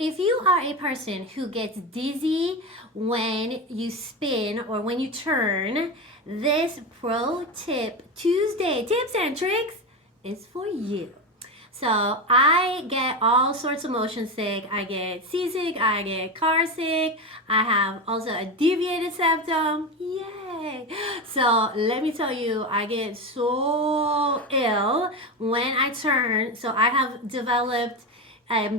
if you are a person who gets dizzy when you spin or when you turn, this Pro Tip Tuesday tips and tricks is for you. So I get all sorts of motion sick. I get seasick, I get car sick. I have also a deviated septum. Yay! So let me tell you, I get so ill when I turn. So I have developed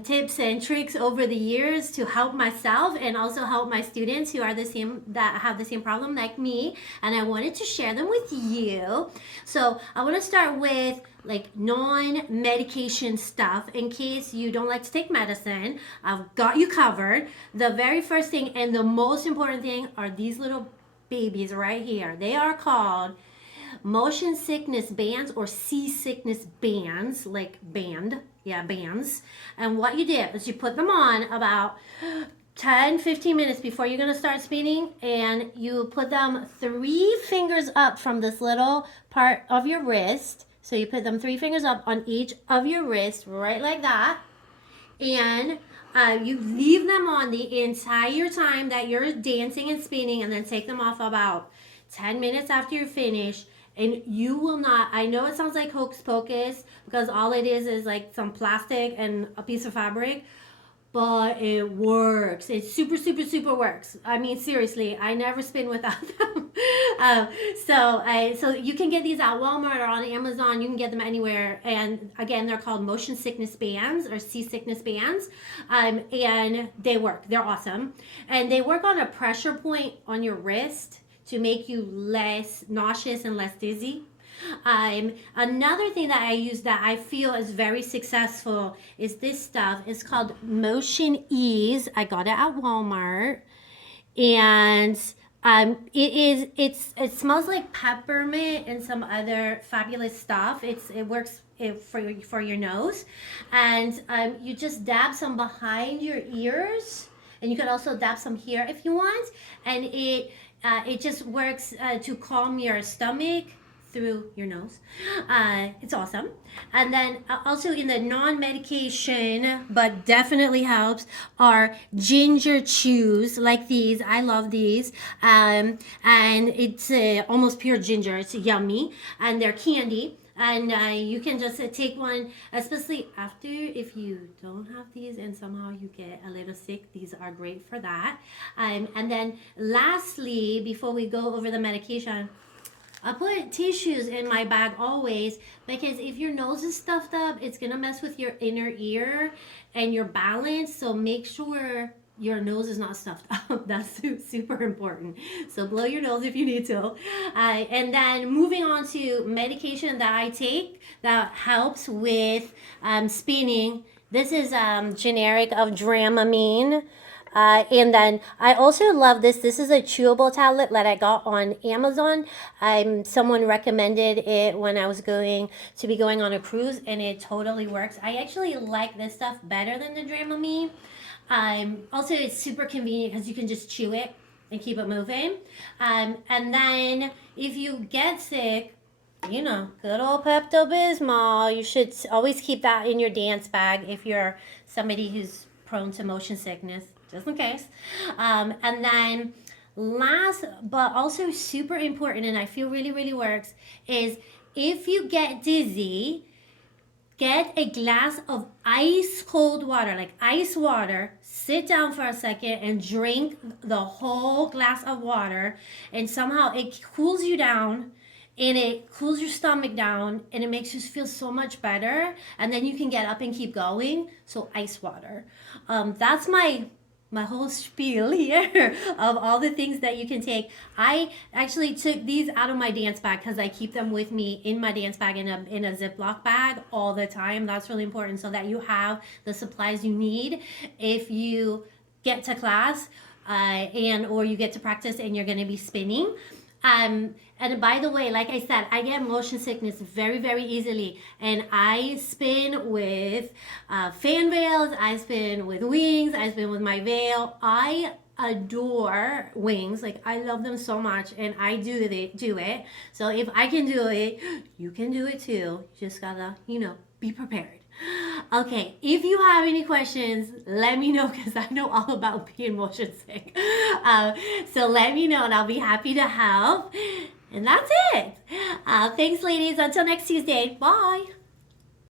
tips and tricks over the years to help myself and also help my students who are the same, that have the same problem like me, and I wanted to share them with you. So I want to start with like non-medication stuff in case you don't like to take medicine. I've got you covered. The very first thing and the most important thing are these little babies right here. They are called motion sickness bands or seasickness bands, like bands. And what you did is you put them on about 10-15 minutes before you're going to start spinning, and you put them 3 fingers up from this little part of your wrist. So you put them 3 fingers up on each of your wrist, right like that. And you leave them on the entire time that you're dancing and spinning, and then take them off about 10 minutes after you're finished. And you will not, I know it sounds like hocus pocus because all it is like some plastic and a piece of fabric, but it works. It super works. I mean, seriously, I never spin without them. So you can get these at Walmart or on Amazon. You can get them anywhere. And again, they're called motion sickness bands or seasickness bands. And they work. They're awesome. And they work on a pressure point on your wrist to make you less nauseous and less dizzy. Another thing that I use that I feel is very successful is this stuff. It's called Motion Ease. I got it at Walmart, and it smells like peppermint and some other fabulous stuff. It works for your nose, and you just dab some behind your ears, and you can also dab some here if you want, and it just works to calm your stomach through your nose. It's awesome. And then also in the non-medication, but definitely helps, are ginger chews like these. I love these. And it's almost pure ginger. It's yummy. And they're candy. And you can just take one, especially after if you don't have these and somehow you get a little sick. These are great for that. And then lastly, before we go over the medication, I put tissues in my bag always, because if your nose is stuffed up, it's going to mess with your inner ear and your balance. So make sure your nose is not stuffed up. That's super important. So blow your nose if you need to. And then moving on to medication that I take that helps with spinning. This is generic of Dramamine. And then I also love this. This is a chewable tablet that I got on Amazon. Someone recommended it when I was going on a cruise, and it totally works. I actually like this stuff better than the Dramamine. Also, it's super convenient because you can just chew it and keep it moving. And then if you get sick, you know, good old Pepto-Bismol, you should always keep that in your dance bag if you're somebody who's prone to motion sickness, just in case. And then last, but also super important, and I feel really works, is if you get dizzy, get a glass of ice cold water, like ice water, sit down for a second and drink the whole glass of water, and somehow it cools you down and it cools your stomach down and it makes you feel so much better, and then you can get up and keep going. So ice water. That's my whole spiel here of all the things that you can take. I actually took these out of my dance bag because I keep them with me in my dance bag in a Ziploc bag all the time. That's really important, so that you have the supplies you need if you get to class and or you get to practice and you're going to be spinning. And by the way, like I said, I get motion sickness very easily, and I spin with fan veils, I spin with wings, I spin with my veil. I adore wings. Like, I love them so much, and I do it. So if I can do it, you can do it too. You just gotta, be prepared. Okay, if you have any questions, let me know because I know all about being motion sick. So let me know and I'll be happy to help. And that's it. Thanks, ladies. Until next Tuesday. Bye.